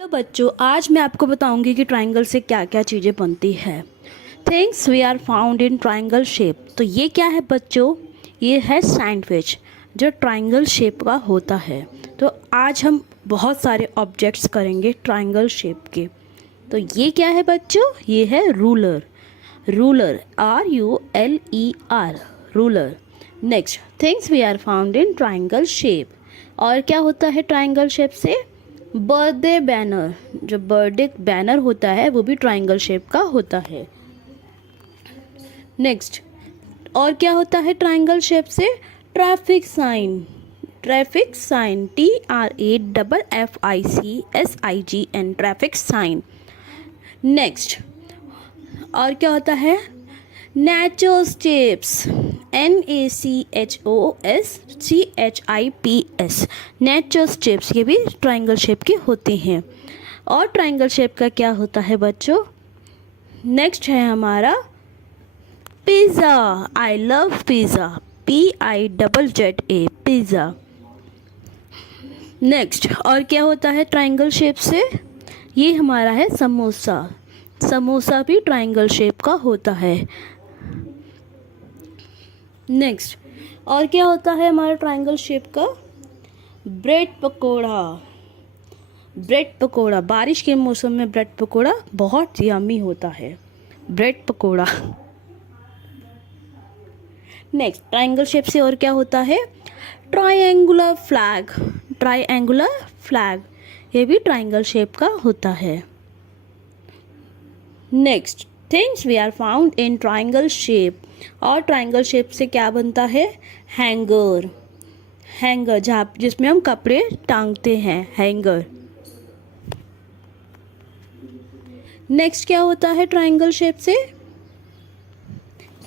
Hello बच्चों, आज मैं आपको बताऊंगी कि ट्रायंगल से क्या क्या चीज़ें बनती है। Things we are found in triangle shape. तो ये क्या है बच्चों? ये है सैंडविच जो ट्रायंगल शेप का होता है। तो आज हम बहुत सारे ऑब्जेक्ट्स करेंगे ट्रायंगल शेप के। तो ये क्या है बच्चों? ये है ruler. Ruler RULER, ruler. Next, things we are found in triangle shape. और क्या होता है ट्रायंगल शेप से? Birthday banner. जो बर्थडे बैनर होता है वो भी ट्रायंगल शेप का होता है। नेक्स्ट, और क्या होता है ट्रायंगल शेप से? Traffic sign. Traffic sign TRAFFICSIGN, traffic sign. Next, और क्या होता है? Nachos chips. NACHOSCHIPS, nachos chips. ये भी ट्रायंगल शेप की होती हैं। और ट्रायंगल शेप का क्या होता है बच्चों? नेक्स्ट है हमारा pizza. I love pizza, PIZZA, pizza. Next, और क्या होता है ट्रायंगल शेप से? ये हमारा है समोसा। समोसा भी ट्रायंगल शेप का होता है। नेक्स्ट, और क्या होता है हमारा ट्रायंगल शेप का? ब्रेड पकोड़ा। ब्रेड पकोड़ा, बारिश के मौसम में ब्रेड पकोड़ा बहुत यम्मी होता है। Bread pakora. Next, triangle shape से और क्या होता है? Triangular flag. ट्रायंगुलर फ्लैग, ये भी ट्रायंगल शेप का होता है। Next, things we are found in triangle shape. और ट्रायंगल शेप से क्या बनता है? हैंगर। हैंगर, जहाँ जिसमें हम कपड़े टांगते हैं, हैंगर। नेक्स्ट, क्या होता है ट्रायंगल शेप से?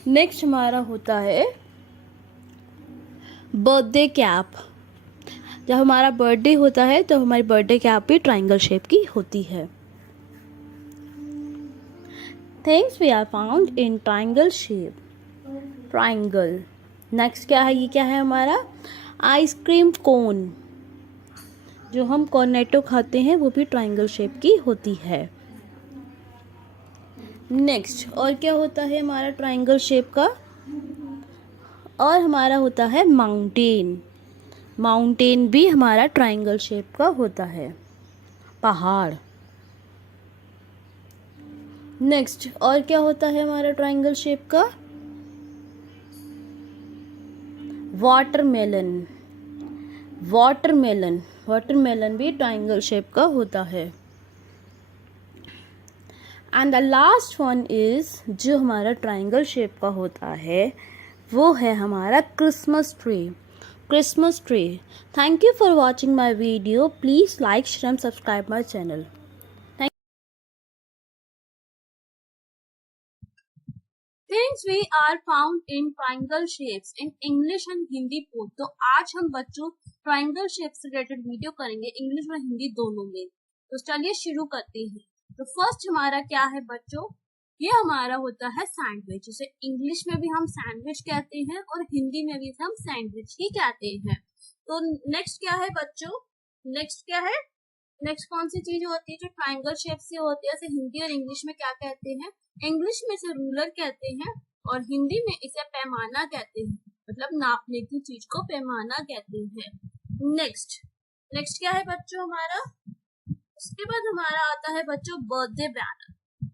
नेक्स्ट हमारा होता है बर्थडे कैप। जब हमारा बर्थडे होता है तो हमारी बर्थडे कैप भी ट्रायंगल शेप की होती है। Things we are found in triangle shape. Triangle. Next क्या है? ये क्या है हमारा? Ice cream cone. जो हम कॉर्नेटो खाते हैं वो भी ट्रायंगल शेप की होती है। नेक्स्ट, और क्या होता है हमारा ट्रायंगल शेप का? और हमारा होता है माउंटेन। माउंटेन भी हमारा ट्रायंगल शेप का होता है, पहाड़। नेक्स्ट, और क्या होता है हमारा ट्रायंगल शेप का? वाटरमेलन। वाटरमेलन, वाटरमेलन भी ट्रायंगल शेप का होता है। And the last one is, जो हमारा ट्रायंगल शेप का होता है वो है हमारा Christmas tree. Christmas tree. Thank you for watching my video. Please like, share and subscribe my channel. Things we are found in triangle shapes in English and Hindi both। तो आज हम बच्चों ट्रायंगल शेप से related video करेंगे, English और हिंदी दोनों में। तो चलिए शुरू करते हैं। तो फर्स्ट हमारा क्या है बच्चों? ये हमारा होता है सैंडविच, जिसे इंग्लिश में भी हम सैंडविच कहते हैं और हिंदी में भी हम सैंडविच ही कहते हैं। तो नेक्स्ट क्या है बच्चों? नेक्स्ट क्या है? नेक्स्ट कौन सी चीज होती है जो ट्रायंगल शेप से होती है? जैसे हिंदी और इंग्लिश में क्या कहते हैं? इंग्लिश में इसे रूलर कहते हैं और हिंदी में इसे पैमाना कहते हैं, मतलब नापने की चीज को पैमाना कहते हैं। नेक्स्ट, नेक्स्ट क्या है बच्चों हमारा? उसके बाद हमारा आता है बच्चों birthday banner.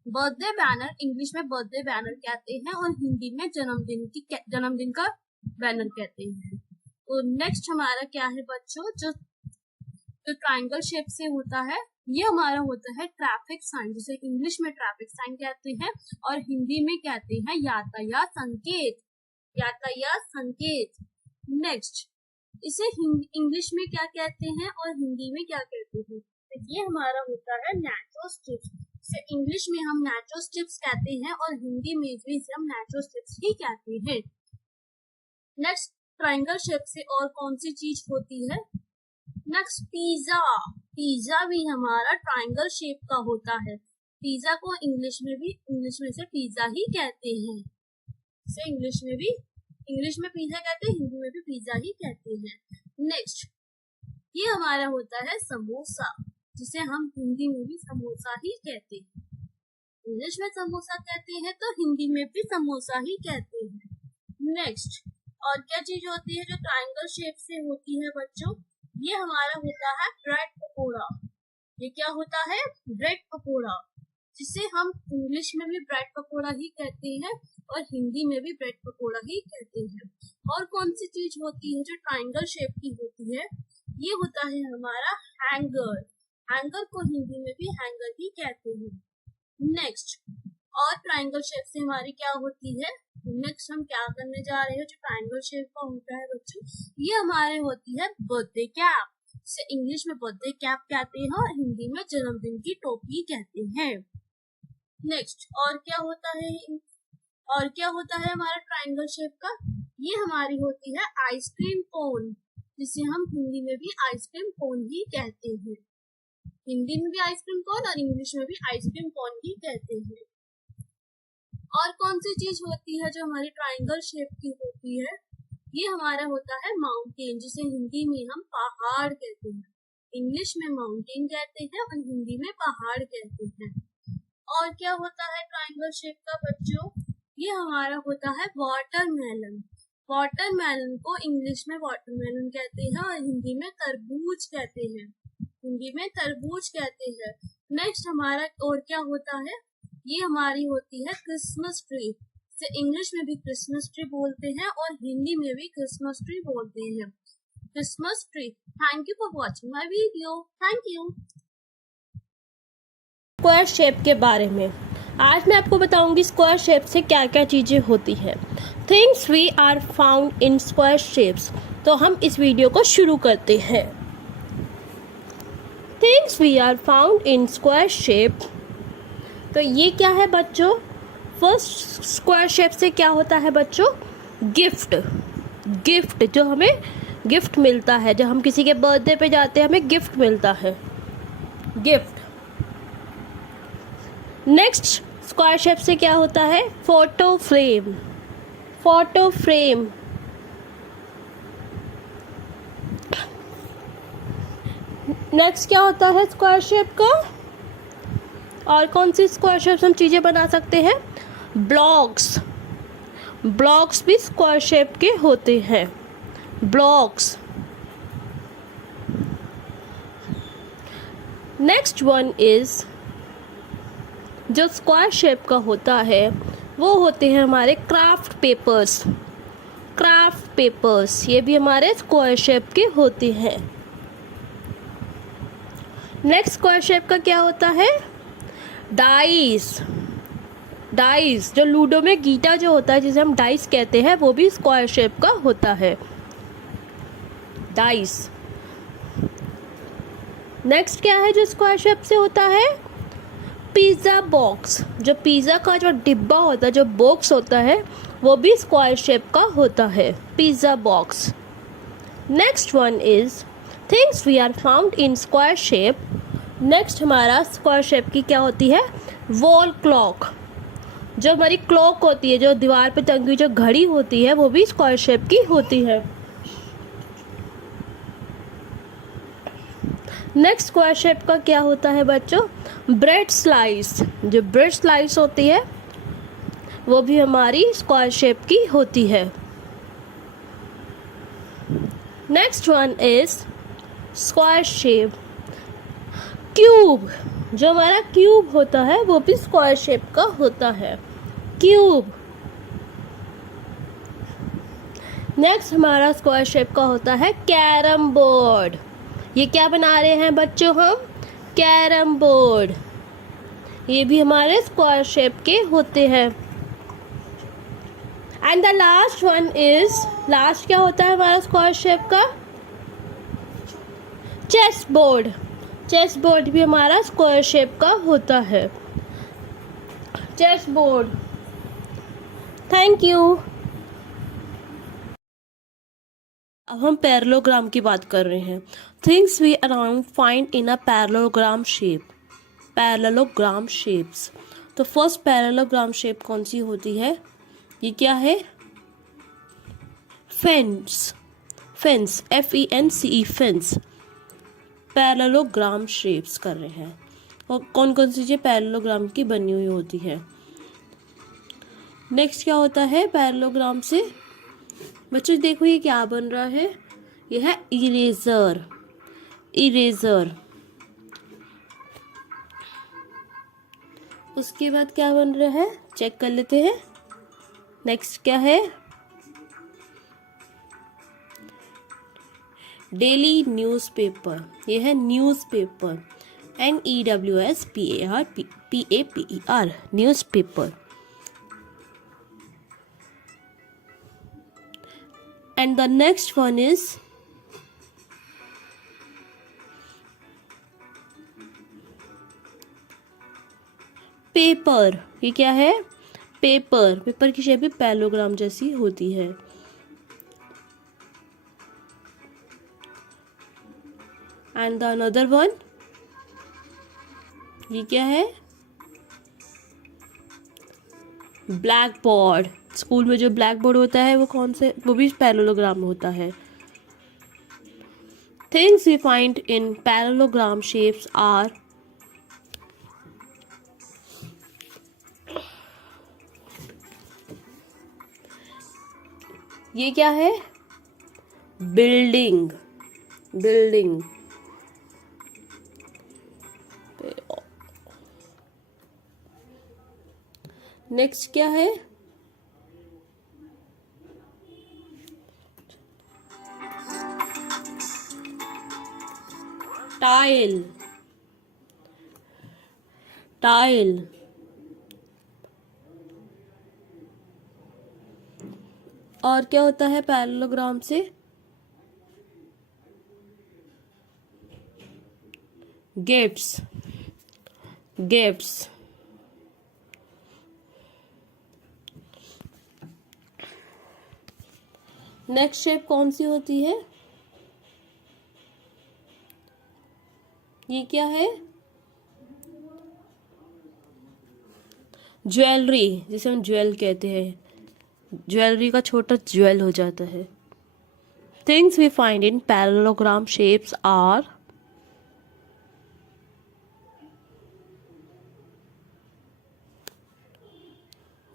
Birthday banner English में बर्थडे बैनर कहते हैं और हिंदी में जन्मदिन का बैनर कहते हैं। तो नेक्स्ट हमारा क्या है बच्चों? जो ट्रायंगल शेप से होता है, ये हमारा होता है ट्रैफिक साइन, जिसे इंग्लिश में ट्रैफिक साइन कहते हैं और हिंदी में कहते हैं यातायात संकेत। यातायात संकेत। नेक्स्ट, इसे इंग्लिश में क्या कहते हैं और हिंदी में क्या कहते हैं? तो ये हमारा होता है नाचोस चिप्स। इसे इंग्लिश में हम नाचोस चिप्स कहते हैं और हिंदी में भी इसे हम नाचोस चिप्स ही कहते हैं। नेक्स्ट, ट्रायंगल शेप से और कौन सी चीज होती है? Next, pizza. पिज्जा भी हमारा ट्रायंगल शेप का होता है। पिज्जा को इंग्लिश में से पिज्जा ही कहते हैं। इसे इंग्लिश में पिज्जा कहते हैं, हिंदी में भी पिज्जा ही कहते हैं। नेक्स्ट, ये हमारा होता है समोसा। जिसे हम हिंदी में भी समोसा ही कहते हैं। इंग्लिश में समोसा कहते हैं तो हिंदी में भी समोसा ही कहते हैं। नेक्स्ट, और क्या चीज होती है जो ट्रायंगल शेप से होती है बच्चों? ये हमारा होता है ब्रेड पकोड़ा। ये क्या होता है? ब्रेड पकोड़ा, जिसे हम इंग्लिश में भी ब्रेड पकोड़ा ही कहते हैं और हिंदी में भी ब्रेड पकोड़ा ही कहते हैं। और कौन सी चीज होती है जो ट्रायंगल शेप की होती है? ये होता है हमारा हैंगर। हैंगर को हिंदी में भी हैंगर ही कहते हैं। नेक्स्ट, और ट्रायंगल शेप से हमारी क्या होती है? नेक्स्ट हम क्या करने जा रहे हैं जो ट्रायंगल शेप का होता है बच्चों? ये हमारे होती है बर्थडे कैप, जिसे इंग्लिश में बर्थडे कैप कहते हैं और हिंदी में जन्मदिन की टोपी कहते हैं। नेक्स्ट, और क्या होता है हमारा ट्रायंगल शेप का? ये हमारी होती है आइसक्रीम कोन, जिसे हम हिंदी में भी आइसक्रीम कोन ही कहते हैं। हिंदी में भी आइसक्रीम कोन और इंग्लिश में भी आइसक्रीम कोन ही कहते हैं। और कौन सी चीज होती है जो हमारी ट्रायंगल शेप की होती है? ये हमारा होता है माउंटेन, जिसे हिंदी में हम पहाड़ कहते हैं। इंग्लिश में माउंटेन कहते हैं और हिंदी में पहाड़ कहते हैं। और क्या होता है ट्रायंगल शेप का बच्चों? ये हमारा होता है वाटरमेलन। वाटरमेलन को इंग्लिश में वाटरमेलन कहते हैं और हिंदी में तरबूज कहते हैं। नेक्स्ट हमारा और क्या होता है? ये हमारी होती है क्रिसमस ट्री, से इंग्लिश में भी क्रिसमस ट्री बोलते हैं और हिंदी में भी क्रिसमस ट्री बोलते हैं। Christmas tree. Thank you for watching my video. Thank you. Square shape के बारे में आज मैं आपको बताऊंगी स्क्वायर शेप से क्या क्या चीज़ें होती है। Things we are found in square shapes. तो हम इस वीडियो को शुरू करते हैं। Things we are found in square shape. तो ये क्या है बच्चों? फर्स्ट, स्क्वायर शेप से क्या होता है बच्चों? गिफ्ट जो हमें गिफ्ट मिलता है, जब हम किसी के बर्थडे पे जाते हैं हमें गिफ्ट मिलता है, गिफ्ट। नेक्स्ट, स्क्वायर शेप से क्या होता है? Photo frame. नेक्स्ट क्या होता है स्क्वायर शेप का? और कौन सी स्क्वायर शेप से हम चीजें बना सकते हैं? ब्लॉक्स भी स्क्वायर शेप के होते हैं। ब्लॉक्स। नेक्स्ट वन इज, जो स्क्वायर शेप का होता है वो होते हैं हमारे क्राफ्ट पेपर्स। ये भी हमारे स्क्वायर शेप के होते हैं। नेक्स्ट स्क्वायर शेप का क्या होता है? डाइस। जो लूडो में गीटा जो होता है, जिसे हम डाइस कहते हैं, वो भी स्क्वायर शेप का होता है, डाइस। नेक्स्ट क्या है जो स्क्वायर शेप से होता है? Pizza box. जो पिज़्ज़ा का जो डिब्बा होता है, जो बॉक्स होता है, वो भी स्क्वायर शेप का होता है, pizza box. Next one is things we are found in square shape. Next हमारा स्क्वायर शेप की क्या होती है? Wall clock. जो हमारी क्लॉक होती है, जो दीवार पे टंगी हुई जो घड़ी होती है, वो भी स्क्वायर शेप की होती है। नेक्स्ट स्क्वायर शेप का क्या होता है बच्चों? Bread slice. जो ब्रेड स्लाइस होती है वो भी हमारी स्क्वायर शेप की होती है। Next one is square shape cube. जो हमारा क्यूब होता है वो भी स्क्वायर शेप का होता है, क्यूब। नेक्स्ट हमारा स्क्वायर शेप का होता है कैरम बोर्ड। ये क्या बना रहे हैं बच्चों हम? Carrom board. ये भी हमारे स्क्वायर शेप के होते हैं। And the last one is, last क्या होता है हमारा स्क्वायर शेप का? चेस बोर्ड भी हमारा स्क्वायर शेप का होता है, चेस बोर्ड। Thank you. अब हम पैरेललोग्राम की बात कर रहे हैं। Things we around find in a parallelogram shapes. तो फर्स्ट पैरेललोग्राम शेप कौन सी होती है? ये क्या है? Fence, FENCE, fence. Parallelogram shapes कर रहे हैं। और कौन कौन सी चीज़ें पैरेललोग्राम की बनी हुई होती है। नेक्स्ट क्या होता है पैरेललोग्राम से? बच्चों देखो ये क्या बन रहा है, ये है इरेजर। इरेजर। उसके बाद क्या बन रहा है चेक कर लेते हैं। नेक्स्ट क्या है, डेली न्यूज़पेपर। ये है newspaper, NEWSPAPER, newspaper. And the next one is paper. ये क्या है, पेपर। पेपर की शेप भी पैरेललोग्राम जैसी होती है। एंड द अनदर वन, ये क्या है, ब्लैक बोर्ड। स्कूल में जो ब्लैक बोर्ड होता है वो कौन से, वो भी पैरेललोग्राम होता है। Things we find in parallelogram shapes are ये क्या है, बिल्डिंग। बिल्डिंग। नेक्स्ट क्या है, टाइल। टाइल। और क्या होता है पैरेललोग्राम से, गिफ्ट्स। गिफ्ट्स। नेक्स्ट शेप कौन सी होती है, ये क्या है, ज्वेलरी, जिसे हम ज्वेल कहते हैं। ज्वेलरी का छोटा ज्वेल हो जाता है। Things we find in parallelogram shapes are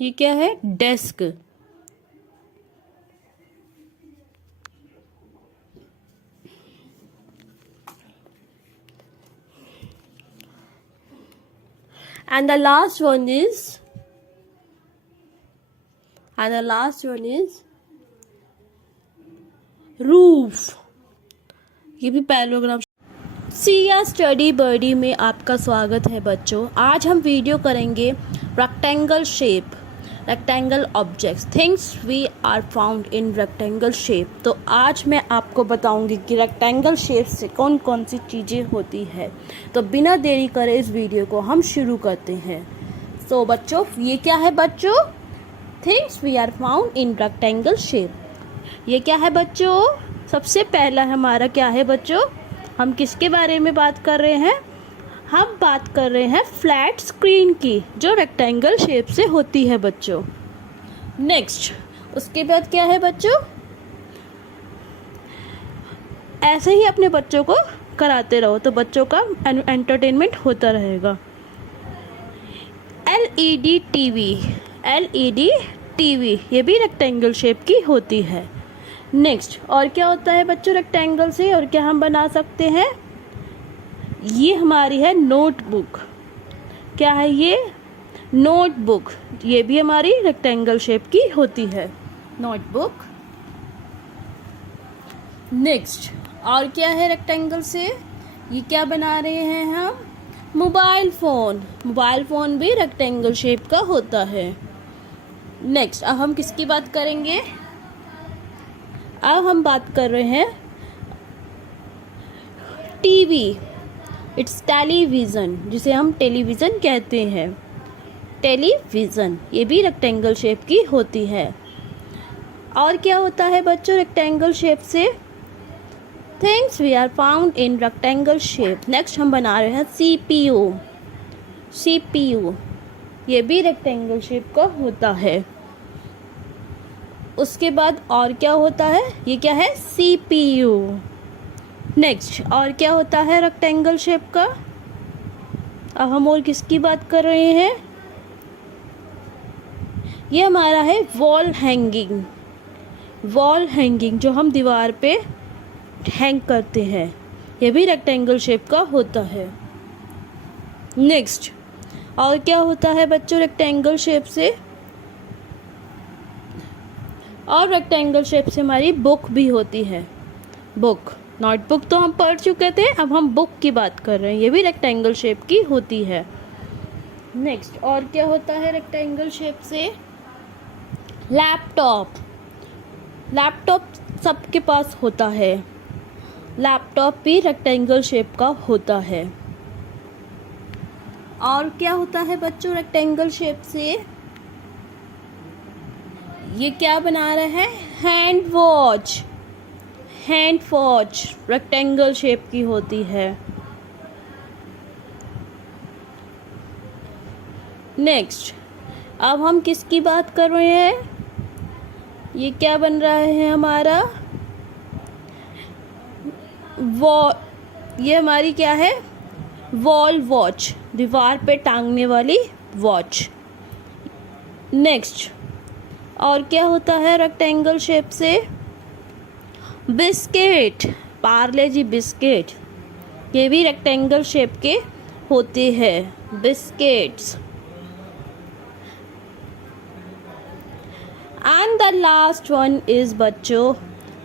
ये क्या है, desk. And the last one is roof. ये भी पैरेललोग्राम। सिया स्टडी बर्डी में आपका स्वागत है बच्चों। आज हम वीडियो करेंगे rectangle shape, rectangle objects, things we are found in rectangle shape. तो आज मैं आपको बताऊंगी कि रेक्टेंगल शेप से कौन कौन सी चीज़ें होती है। तो बिना देरी करे इस वीडियो को हम शुरू करते हैं। सो बच्चों ये क्या है बच्चों, things we are found in rectangle shape. ये क्या है बच्चों, सबसे पहला हमारा क्या है बच्चों, हम किसके बारे में बात कर रहे हैं, हम बात कर रहे हैं फ्लैट स्क्रीन की, जो रेक्टेंगल शेप से होती है बच्चों। नेक्स्ट उसके बाद क्या है बच्चों, ऐसे ही अपने बच्चों को कराते रहो तो बच्चों का एंटरटेनमेंट होता रहेगा। LED टीवी, LED टीवी ये भी रेक्टेंगल शेप की होती है। नेक्स्ट और क्या होता है बच्चों रेक्टेंगल से, और क्या हम बना सकते हैं, ये हमारी है नोटबुक। क्या है ये, नोटबुक। ये भी हमारी रेक्टेंगल शेप की होती है, नोटबुक। नेक्स्ट और क्या है रेक्टेंगल से, ये क्या बना रहे हैं हम, मोबाइल फ़ोन। मोबाइल फ़ोन भी रेक्टेंगल शेप का होता है। नेक्स्ट अब हम किसकी बात करेंगे, अब हम बात कर रहे हैं टीवी। इट्स टेलीविज़न, जिसे हम टेलीविज़न कहते हैं। टेलीविज़न ये भी रेक्टेंगल शेप की होती है। और क्या होता है बच्चों रेक्टेंगल शेप से, things we are found in rectangle shape. Next हम बना रहे हैं CPU। CPU ये भी रेक्टेंगल शेप का होता है। उसके बाद और क्या होता है, ये क्या है, CPU। नेक्स्ट, और क्या होता है रेक्टेंगल शेप का? अब हम और किसकी बात कर रहे हैं? ये हमारा है वॉल हैंगिंग। वॉल हैंगिंग जो हम दीवार पे हैंग करते हैं, ये भी रेक्टेंगल शेप का होता है। नेक्स्ट, और क्या होता है बच्चों रेक्टेंगल शेप से? और रेक्टेंगल शेप से हमारी बुक भी होती है। बुक, नोटबुक तो हम पढ़ चुके थे, अब हम बुक की बात कर रहे हैं, ये भी रेक्टेंगल शेप की होती है। नेक्स्ट, और क्या होता है रेक्टेंगल शेप से? लैपटॉप। लैपटॉप सबके पास होता है, लैपटॉप भी रेक्टेंगल शेप का होता है। और क्या होता है बच्चों रेक्टेंगल शेप से? ये क्या बना रहा है? Hand watch. Hand watch rectangle shape की होती है। नेक्स्ट, अब हम किसकी बात कर रहे हैं? ये क्या बन रहा है हमारा? ये हमारी क्या है? वॉल वॉच, दीवार पे टांगने वाली वॉच। नेक्स्ट, और क्या होता है रेक्टेंगल शेप से? बिस्किट, पार्ले जी बिस्किट, ये भी रेक्टेंगल शेप के होते हैं, biscuits. And the last one is बच्चों,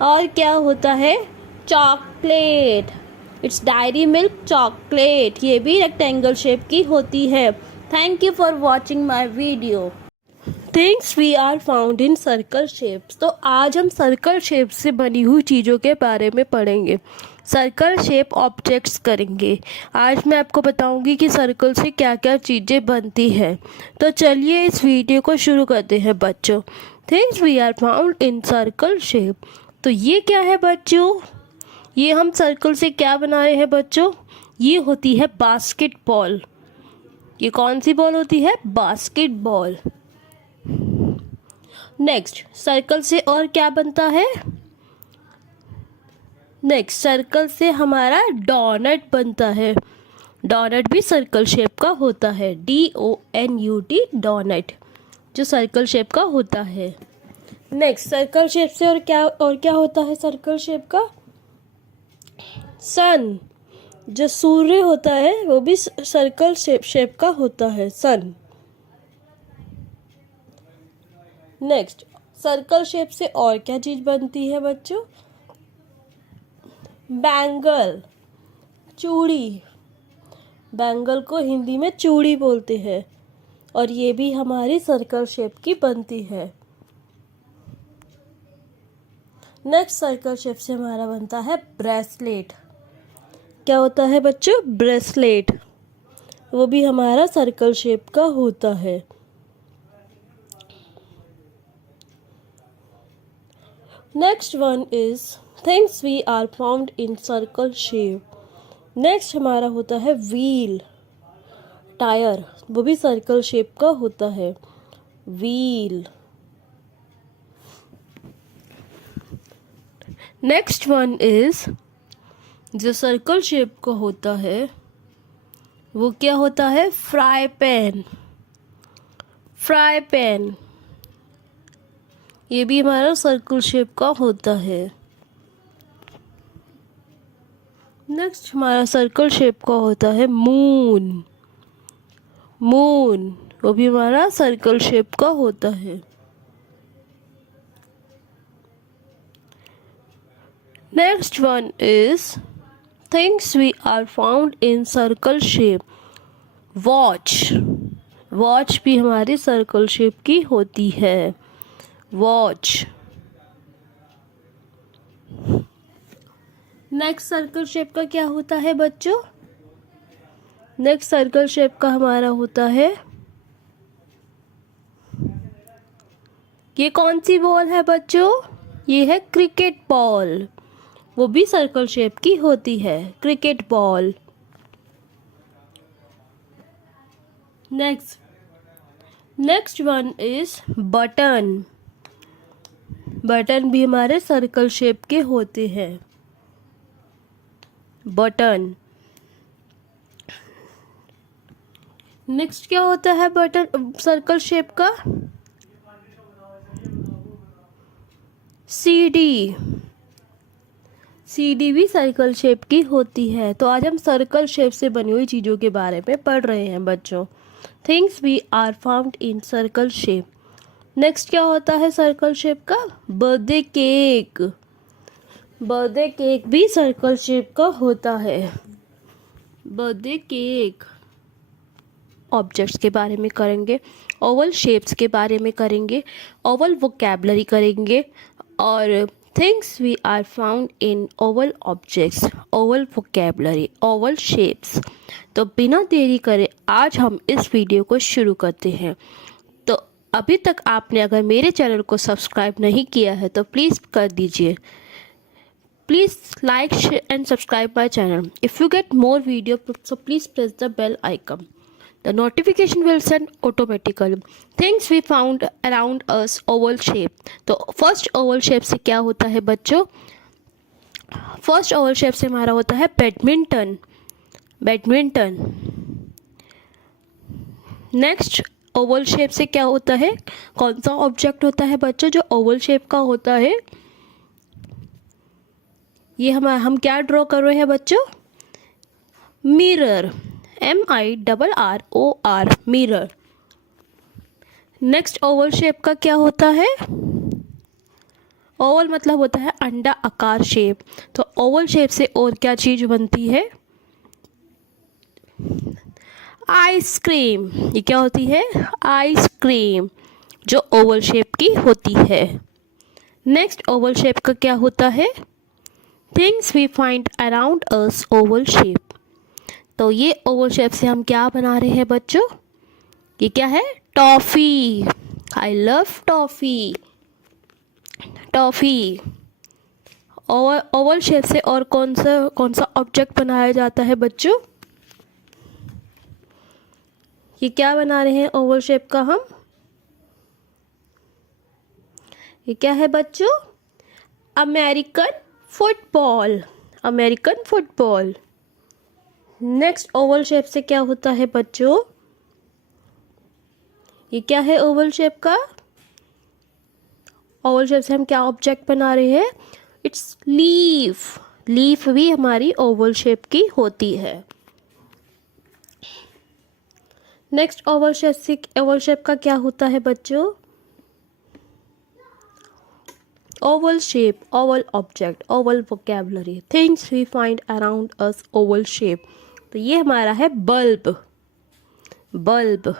और क्या होता है? Chocolate. It's dairy milk chocolate, ये भी रेक्टेंगल शेप की होती है। Thank you for watching my video. Things we are found in circle shapes. तो आज हम सर्कल शेप से बनी हुई चीज़ों के बारे में पढ़ेंगे। सर्कल शेप ऑब्जेक्ट्स करेंगे। आज मैं आपको बताऊंगी कि सर्कल से क्या क्या चीज़ें बनती हैं। तो चलिए इस वीडियो को शुरू करते हैं बच्चों। Things we are found in circle shape. तो ये क्या है बच्चों? ये हम सर्कल से क्या बना रहे हैं बच्चों? ये होती है बास्केटबॉल। ये कौन सी बॉल होती है? बास्केटबॉल। नेक्स्ट, सर्कल से और क्या बनता है? नेक्स्ट, सर्कल से हमारा डोनट बनता है। डोनट भी सर्कल शेप का होता है, DONUT, डोनट, जो सर्कल शेप का होता है। नेक्स्ट, सर्कल शेप से और क्या होता है सर्कल शेप का? सन, जो सूर्य होता है वो भी सर्कल शेप का होता है, सन। नेक्स्ट, सर्कल शेप से और क्या चीज़ बनती है बच्चों? बैंगल, चूड़ी। बैंगल को हिंदी में चूड़ी बोलते हैं, और ये भी हमारी सर्कल शेप की बनती है। नेक्स्ट, सर्कल शेप से हमारा बनता है ब्रेसलेट। क्या होता है बच्चों? ब्रेसलेट, वो भी हमारा सर्कल शेप का होता है। Next one is things we are found in circle shape. Next हमारा होता है व्हील, टायर, वो भी सर्कल शेप का होता है, व्हील। नेक्स्ट वन इज, जो सर्कल शेप का होता है वो क्या होता है? Fry pan. फ्राई पैन, ये भी हमारा सर्कल शेप का होता है। नेक्स्ट हमारा सर्कल शेप का होता है मून। मून, वो भी हमारा सर्कल शेप का होता है। Next one is things we are found in circle shape. Watch, watch भी हमारी सर्कल शेप की होती है, वॉच। नेक्स्ट सर्कल शेप का क्या होता है बच्चों? नेक्स्ट सर्कल शेप का हमारा होता है, ये कौन सी बॉल है बच्चों? ये है क्रिकेट बॉल, वो भी सर्कल शेप की होती है, cricket ball. Next one is button. Button भी हमारे सर्कल शेप के होते हैं। बटन। नेक्स्ट क्या होता है बटन सर्कल शेप का? सीडी। सीडी भी सर्कल शेप की होती है। तो आज हम सर्कल शेप से बनी हुई चीज़ों के बारे में पढ़ रहे हैं बच्चों। Things we are found in circle shape. Next क्या होता है सर्कल शेप का? Birthday cake. बर्थडे केक भी सर्कल शेप का होता है। Birthday cake. ऑब्जेक्ट्स के बारे में करेंगे, ओवल शेप्स के बारे में करेंगे, ओवल वोकैबलरी करेंगे और things we are found in oval objects, oval vocabulary, oval shapes. तो बिना देरी करे आज हम इस वीडियो को शुरू करते हैं। तो अभी तक आपने अगर मेरे चैनल को सब्सक्राइब नहीं किया है तो प्लीज़ कर दीजिए। Please like, share and subscribe my channel. If you get more video, so please press the bell icon. The notification will send automatically. Things we found around us oval shape. तो first Oval shape से क्या होता है बच्चों? First Oval shape से हमारा होता है badminton. Badminton. Next Oval shape से क्या होता है? कौन सा ऑब्जेक्ट होता है बच्चों जो ओवल शेप का होता है? ये हम क्या ड्रॉ कर रहे हैं बच्चों? Mirror. MIRROR mirror. Next Oval shape का क्या होता है? ओवल मतलब होता है अंडा आकार शेप। तो ओवल शेप से और क्या चीज बनती है? आइसक्रीम। ये क्या होती है? आइसक्रीम, जो ओवल शेप की होती है। नेक्स्ट ओवल शेप का क्या होता है? Things we find around us oval shape. तो ये ओवल शेप से हम क्या बना रहे हैं बच्चों? ये क्या है? Toffee. I love toffee. Toffee. Oval shape से और कौन सा ऑब्जेक्ट बनाया जाता है बच्चों? ये क्या बना रहे हैं ओवल शेप का हम? ये क्या है बच्चों? American football. American football. Next Oval shape से क्या होता है बच्चों? ये क्या है ओवल शेप का? ओवल शेप से हम क्या ऑब्जेक्ट बना रहे हैं? It's leaf. लीफ भी हमारी ओवल शेप की होती है। नेक्स्ट ओवल शेप का क्या होता है बच्चों? Oval shape, oval object, oval vocabulary, things we find around us oval shape. तो ये हमारा है bulb. Bulb.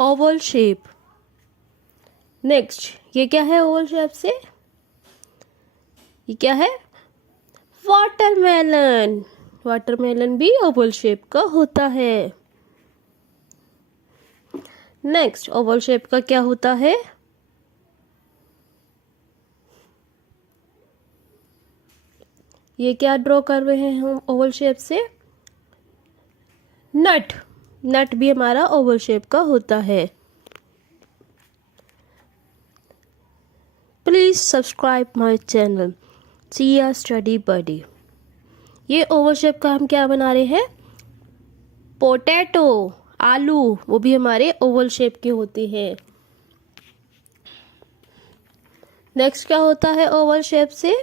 Oval shape. Next ये क्या है ओवल शेप से? ये क्या है? वाटरमेलन। वाटरमेलन भी ओवल शेप का होता है। नेक्स्ट ओवल शेप का क्या होता है? ये क्या ड्रॉ कर रहे हैं हम ओवल शेप से? नट। नट भी हमारा ओवल शेप का होता है। Please subscribe my channel Siya study buddy. ये ओवल शेप का हम क्या बना रहे हैं? पोटैटो। आलू, वो भी हमारे ओवल शेप के होते हैं। नेक्स्ट क्या होता है ओवल शेप से?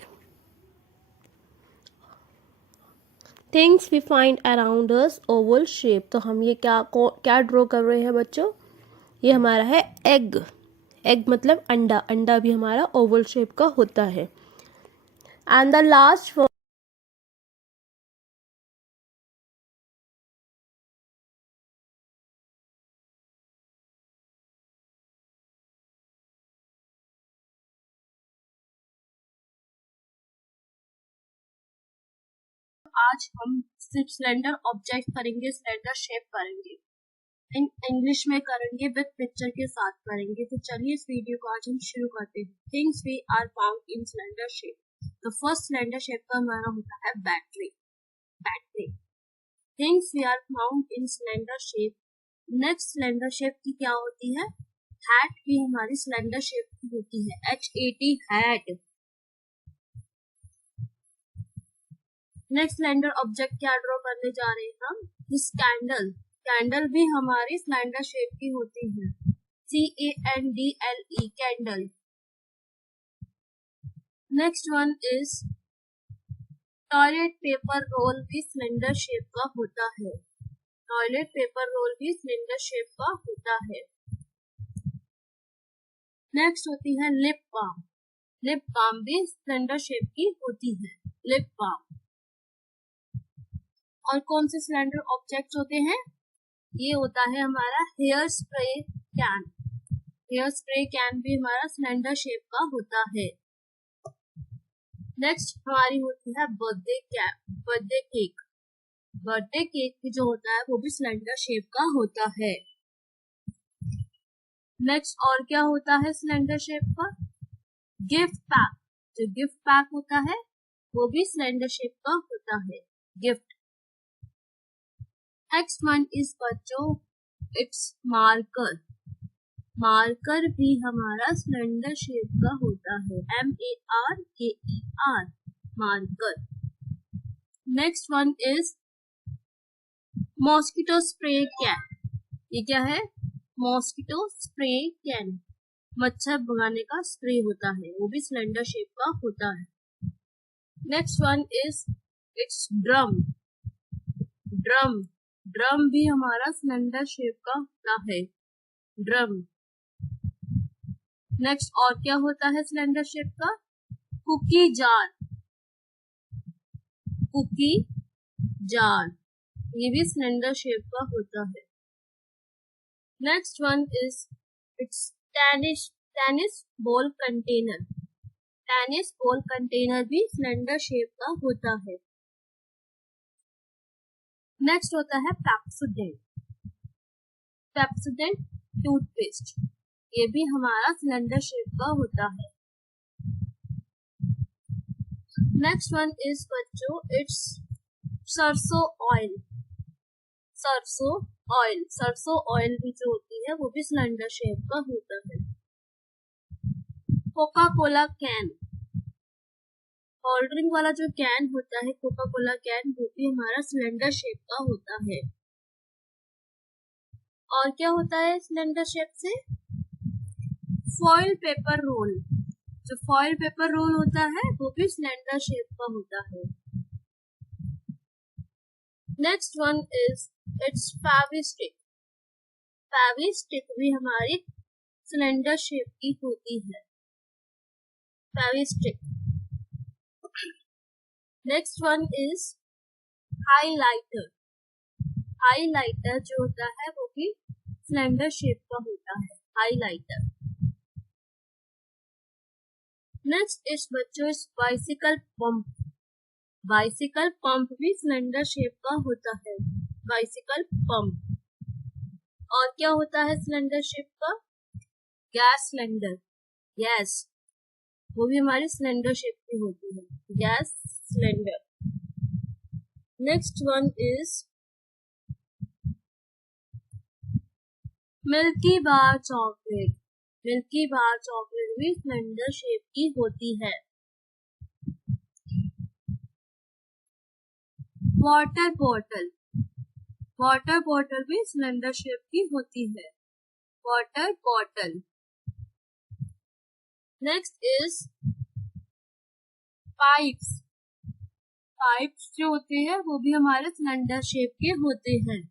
Things we find around us oval shape. तो हम ये क्या ड्रॉ कर रहे हैं बच्चों? ये हमारा है एग। एग मतलब अंडा। अंडा भी हमारा ओवल शेप का होता है। एंड द लास्ट आज हम सिर्फ सिलेंडर ऑब्जेक्ट करेंगे, सिलेंडर शेप करेंगे, इन इंग्लिश में करेंगे, विद पिक्चर के साथ करेंगे। तो चलिए इस वीडियो को आज हम शुरू करते हैं। Things we are found in cylinder shape. तो फर्स्ट सिलेंडर शेप का हमारा होता है battery. Battery. Things we are found in cylinder shape. Next cylinder shape की क्या होती है? हैट भी हमारी सिलेंडर शेप की होती है, HAT hat. Next cylinder object क्या ड्रॉ करने जा रहे हैं हम, दिस कैंडल। कैंडल भी हमारी सिलेंडर शेप की होती है, CANDLE candle. Next one is toilet paper roll भी सिलेंडर शेप का होता है, टॉयलेट पेपर रोल भी सिलेंडर शेप का होता है। नेक्स्ट होती है लिप बाम। लिप बाम भी सिलेंडर शेप की होती है, लिप बाम। और कौन से सिलेंडर ऑब्जेक्ट होते हैं, ये होता है हमारा hair spray can. Hair spray can भी हमारा सिलेंडर शेप का होता है। नेक्स्ट हमारी होती है बर्थडे केक। बर्थडे केक भी जो होता है वो भी सिलेंडर शेप का होता है। नेक्स्ट और क्या होता है सिलेंडर शेप का, गिफ्ट पैक। जो गिफ्ट पैक होता है वो भी सिलेंडर शेप का होता है, गिफ्ट। नेक्स्ट वन इज बच्चों इट्स मार्कर। मार्कर भी हमारा सिलेंडर शेप का होता है, MARKER marker. Next one is mosquito spray can. ये क्या है, मॉस्किटो स्प्रे कैन, मच्छर भगाने का स्प्रे होता है, वो भी सिलेंडर शेप का होता है। Next one is it's drum. Drum, drum भी हमारा सिलेंडर शेप का होता है, ड्रम। नेक्स्ट और क्या होता है सिलेंडर शेप का, कुकी जार। कुकी जार, ये भी सिलेंडर शेप का होता है। Next one is it's tennis ball container. Tennis ball container भी सिलेंडर शेप का होता है। नेक्स्ट होता है पेप्सोडेंट। पेप्सोडेंट टूथपेस्ट, ये भी हमारा सिलेंडर शेप का होता है। नेक्स्ट वन इज बच्चों इट्स सरसों ऑयल। सरसों ऑयल, सरसों ऑयल भी जो होती है वो भी सिलेंडर शेप का होता है। Coca Cola can, cold drink वाला जो कैन होता है कोका कोला कैन, वो भी हमारा सिलेंडर शेप का होता है। और क्या होता है सिलेंडर शेप से, फॉइल पेपर रोल। जो फॉइल पेपर रोल होता है वो भी सिलेंडर शेप का होता है। Next one is it's Fevistick. Fevistick भी हमारी सिलेंडर शेप की होती है, Fevistick. Next one is highlighter. Highlighter जो होता है वो भी सिलेंडर शेप का होता है, हाइलाइटर। नेक्स्ट इज बच्चों बाइसिकल पंप। बाइसिकल पंप भी सिलेंडर शेप का होता है, बाइसिकल पंप। और क्या होता है सिलेंडर शेप का, गैस सिलेंडर। गैस, वो भी हमारी सिलेंडर शेप की होती है, gas cylinder. Next one is milky bar chocolate. Milky bar chocolate भी सिलेंडर शेप की होती है। Water bottle. वाटर बॉटल भी सिलेंडर शेप की होती है, water bottle. Next is pipes. Pipes जो होते हैं वो भी हमारे सिलेंडर शेप के होते हैं,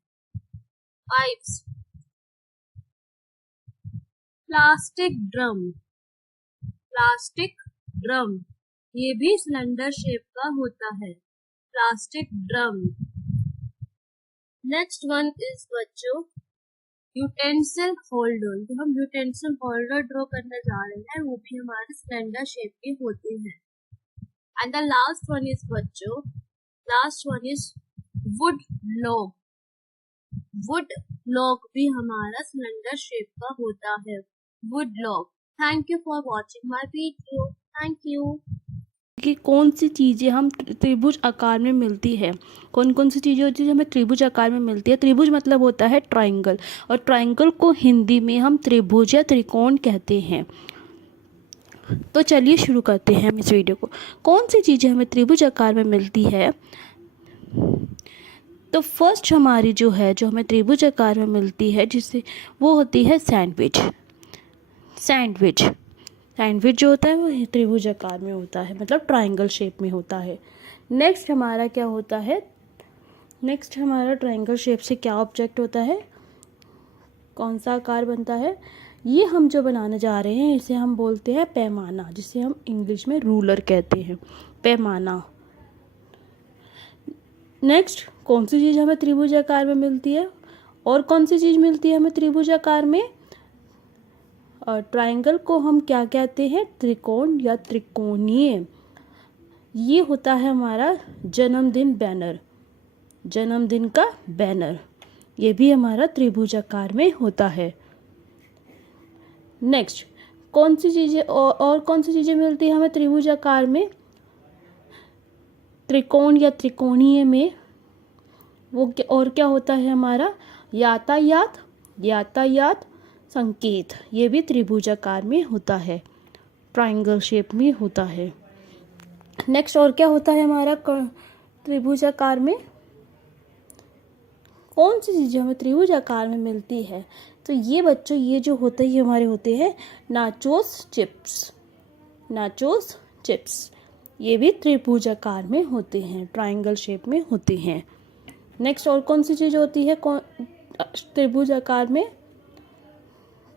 pipes. Plastic drum. Plastic drum, ये भी सिलेंडर शेप का होता है, plastic drum. Next one is बच्चों यूटेंसिल होल्डर। जो हम यूटेंसिल होल्डर ड्रॉ करने जा रहे हैं वो भी हमारे सिलेंडर शेप के होते हैं। And the last one is बच्चों, last one is wood log. Wood log भी हमारा सिलेंडर शेप का होता है, wood log. Thank you for watching my video, thank you. कि कौन सी चीज़ें हम त्रिभुज आकार में मिलती है, कौन कौन सी चीज़ें होती है जो हमें त्रिभुज आकार में मिलती है। त्रिभुज मतलब होता है ट्राइंगल, और ट्राइंगल को हिंदी में हम त्रिभुज या त्रिकोण कहते हैं। तो चलिए शुरू करते हैं हम इस वीडियो को। कौन सी चीज़ें हमें त्रिभुज आकार में मिलती है। तो फर्स्ट हमारी जो हमें त्रिभुज आकार में मिलती है जिससे वो होती है सैंडविच। सैंडविच जो होता है वो त्रिभुज आकार में होता है, मतलब ट्रायंगल शेप में होता है। नेक्स्ट हमारा क्या होता है, नेक्स्ट हमारा ट्रायंगल शेप से क्या ऑब्जेक्ट होता है, कौन सा आकार बनता है। ये हम जो बनाने जा रहे हैं इसे हम बोलते हैं पैमाना, जिसे हम इंग्लिश में रूलर कहते हैं, पैमाना। नेक्स्ट कौन सी चीज़ हमें त्रिभुज आकार में मिलती है, और कौन सी चीज़ मिलती है हमें त्रिभुज आकार में। और ट्रायंगल को हम क्या कहते हैं, त्रिकोण या त्रिकोणीय। ये होता है हमारा जन्मदिन बैनर, जन्मदिन का बैनर, ये भी हमारा त्रिभुज आकार में होता है। नेक्स्ट कौन सी चीज़ें और कौन सी चीज़ें मिलती है हमें त्रिभुज आकार में, त्रिकोण या त्रिकोणीय में। वो और क्या होता है हमारा, यातायात संकेत, ये भी त्रिभुज आकार में होता है, ट्रायंगल शेप में होता है। नेक्स्ट और क्या होता है हमारा त्रिभुज आकार में, कौन सी चीज़ें हमें त्रिभुज आकार में मिलती है। तो ये बच्चों ये जो होते हैं हमारे होते हैं नाचोस चिप्स, ये भी त्रिभुज आकार में होते हैं, ट्रायंगल शेप में होते हैं। नेक्स्ट और कौन सी चीज़ होती है त्रिभुज आकार में,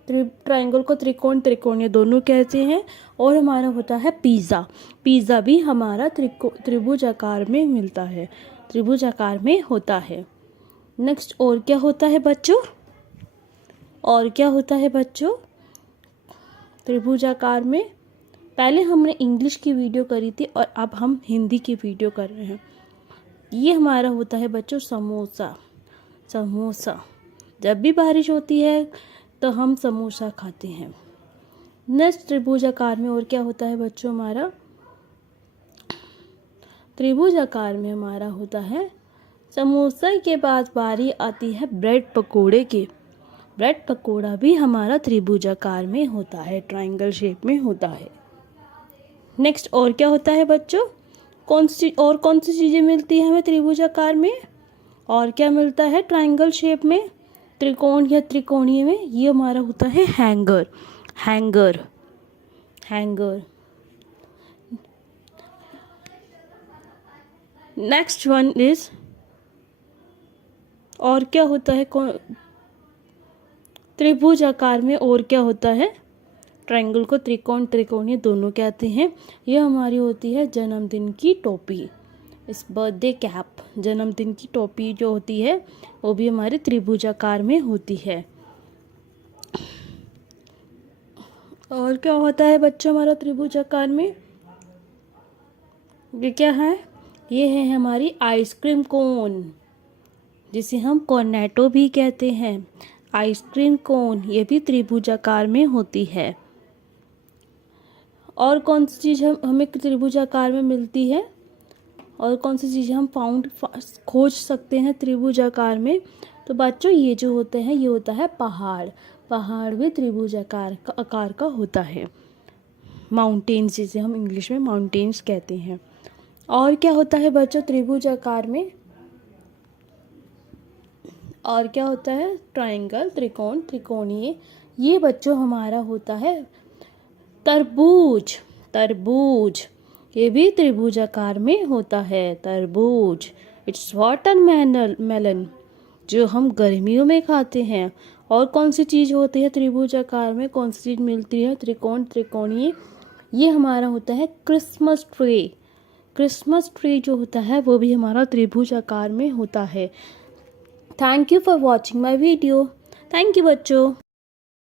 ट्रायंगल को त्रिकोण त्रिकोणीय दोनों कहते हैं। और हमारा होता है पिज़्ज़ा भी हमारा त्रिभुज आकार में मिलता है, त्रिभुज आकार में होता है। नेक्स्ट और क्या होता है बच्चों, त्रिभुज आकार में। पहले हमने इंग्लिश की वीडियो करी थी और अब हम हिंदी की वीडियो कर रहे हैं। ये हमारा होता है बच्चों समोसा। जब भी बारिश होती है तो हम समोसा खाते हैं। नेक्स्ट त्रिभुज आकार में और क्या होता है बच्चों हमारा, त्रिभुज आकार में हमारा होता है समोसा के बाद बारी आती है ब्रेड पकोड़े की। ब्रेड पकोड़ा भी हमारा त्रिभुज आकार में होता है, ट्रायंगल शेप में होता है। नेक्स्ट और क्या होता है बच्चों, कौन सी चीज़ें मिलती है हमें त्रिभुज आकार में, और क्या मिलता है ट्रायंगल शेप में, त्रिकोण या त्रिकोणीय में। ये हमारा होता है हैंगर। नेक्स्ट वन इज, और क्या होता है त्रिभुज आकार में, और क्या होता है, ट्रायंगल को त्रिकोण त्रिकोणीय दोनों कहते हैं। ये हमारी होती है जन्मदिन की टोपी, इस बर्थडे कैप, जन्मदिन की टोपी जो होती है वो भी हमारे त्रिभुज आकार में होती है। और क्या होता है बच्चों हमारा त्रिभुज आकार में, ये क्या है, ये है हमारी आइसक्रीम कोन, जिसे हम कॉर्नेटो भी कहते हैं। आइसक्रीम कोन ये भी त्रिभुज आकार में होती है। और कौन सी चीज़ हमें त्रिभुज आकार में मिलती है, और कौन सी चीज़ें हम खोज सकते हैं त्रिभुज आकार में। तो बच्चों ये जो होते हैं ये होता है पहाड़ भी त्रिभुज आकार का होता है, माउंटेन्स जिसे हम इंग्लिश में माउंटेन्स कहते हैं। और क्या होता है बच्चों त्रिभुज आकार में, और क्या होता है ट्रायंगल त्रिकोण त्रिकोणीय। ये बच्चों हमारा होता है तरबूज, ये भी त्रिभुज आकार में होता है, तरबूज। इट्स वाटरमेलन जो हम गर्मियों में खाते हैं। और कौन सी चीज़ होती है त्रिभुज आकार में, कौन सी चीज़ मिलती है त्रिकोण त्रिकोणीय, ये हमारा होता है क्रिसमस ट्री जो होता है वो भी हमारा त्रिभुज आकार में होता है। Thank you for watching my video. Thank you बच्चों।